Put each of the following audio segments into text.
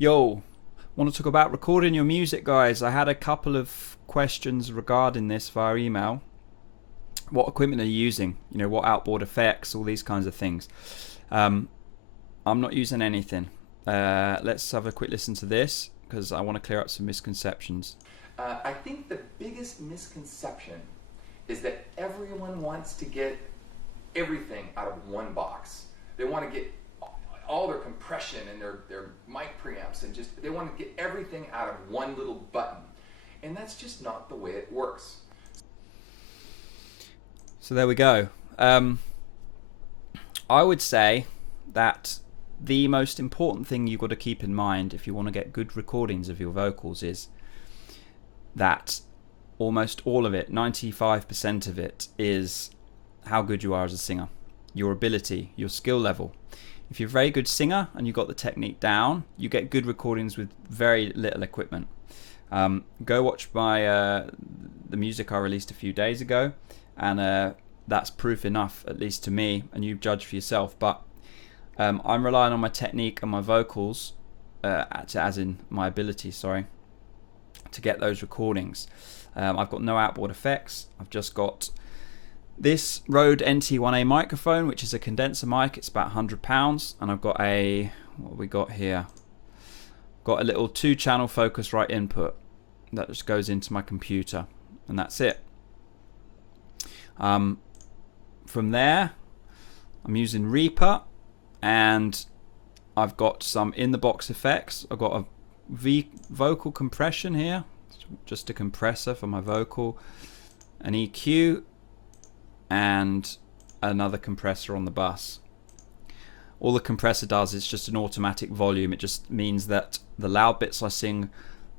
Yo, want to talk about recording your music, guys? I had a couple of questions regarding this via email. What equipment are you using? You know, what outboard effects, all these kinds of things. I'm not using anything. Let's have a quick listen to this because I want to clear up some misconceptions. I think the biggest misconception is that everyone wants to get everything out of one box. They want to get all their compression and their mic preamps and just they want to get everything out of one little button. And that's just not the way it works. So there we go. I would say that the most important thing you've got to keep in mind if you want to get good recordings of your vocals is that almost all of it, 95% of it, is how good you are as a singer, your ability, your skill level. If you're a very good singer and you've got the technique down, you get good recordings with very little equipment. Go watch the music I released a few days ago, and that's proof enough, at least to me, and you judge for yourself. But I'm relying on my technique and my vocals, as in my ability, to get those recordings. I've got no outboard effects. I've just got this Rode NT1A microphone, which is a condenser mic. It's about £100, and I've got what have we got here? Got a little 2-channel Focusrite input that just goes into my computer, and that's it. From there, I'm using Reaper, and I've got some in-the-box effects. I've got a vocal compression here, just a compressor for my vocal, an EQ, and another compressor on the bus. All the compressor does is just an automatic volume. It just means that the loud bits I sing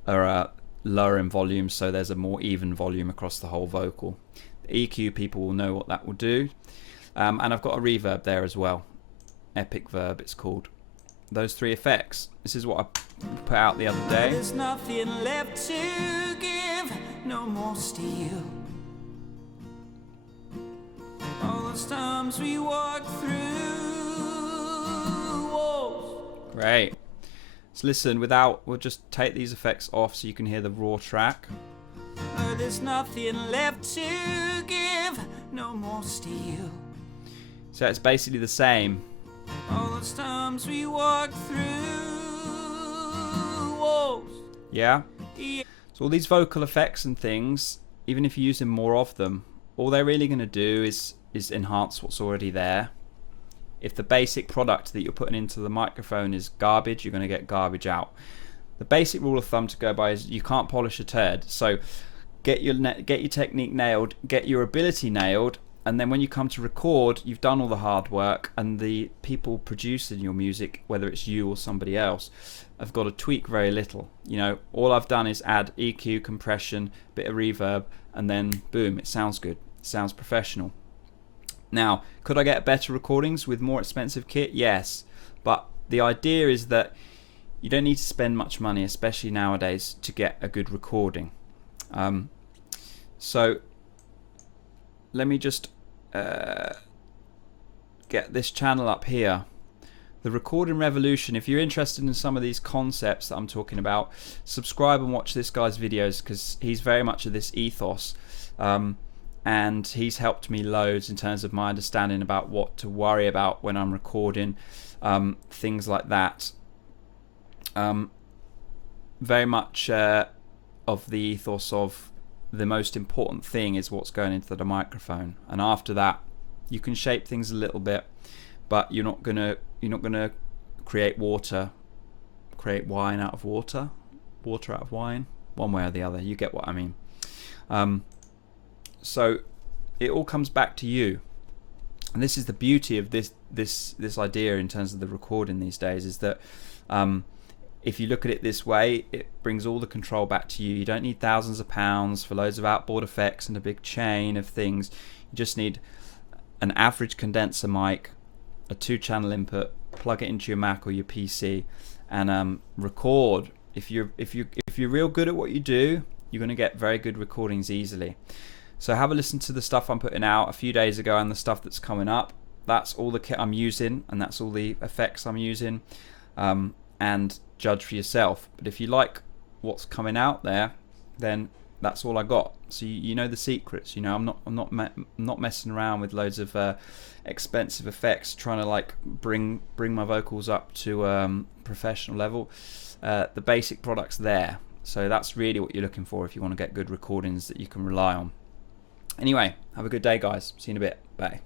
are lower in volume, so there's a more even volume across the whole vocal. The EQ people will know what that will do. And I've got a reverb there as well. Epic Verb it's called. Those 3 effects. This is what I put out the other day. There's nothing left to give, no more steel. All those times we walked through walls. Great. So listen, we'll just take these effects off so you can hear the raw track. There's nothing left to give, no more steel. So it's basically the same. All those times we walked through walls. Yeah? So all these vocal effects and things, even if you're using more of them, all they're really going to do is enhance what's already there. If the basic product that you're putting into the microphone is garbage, you're going to get garbage out. The basic rule of thumb to go by is you can't polish a turd. So get your technique nailed, get your ability nailed, and then when you come to record, you've done all the hard work, and the people producing your music, whether it's you or somebody else, have got to tweak very little. You know, all I've done is add EQ, compression, bit of reverb, and then boom, it sounds good. It sounds professional. Now, could I get better recordings with more expensive kit? Yes, but the idea is that you don't need to spend much money, especially nowadays, to get a good recording. So let me just get this channel up here. The Recording Revolution. If you're interested in some of these concepts that I'm talking about, subscribe and watch this guy's videos because he's very much of this ethos. And he's helped me loads in terms of my understanding about what to worry about when I'm recording, things like that. Very much of the ethos of the most important thing is what's going into the microphone, and after that you can shape things a little bit, but you're not gonna create wine out of water out of wine, one way or the other. You get what I mean. So it all comes back to you, and this is the beauty of this idea in terms of the recording these days, is that if you look at it this way, it brings all the control back to you. You don't need thousands of pounds for loads of outboard effects and a big chain of things. You just need an average condenser mic, a 2-channel input, plug it into your Mac or your PC, and record. If you're real good at what you do, you're going to get very good recordings easily. So have a listen to the stuff I'm putting out a few days ago and the stuff that's coming up. That's all the kit I'm using, and that's all the effects I'm using. and judge for yourself. But if you like what's coming out there, then that's all I got. So you know the secrets. You know, I'm not messing around with loads of expensive effects, trying to like bring my vocals up to professional level. The basic product's there. So that's really what you're looking for if you want to get good recordings that you can rely on. Anyway, have a good day, guys. See you in a bit. Bye.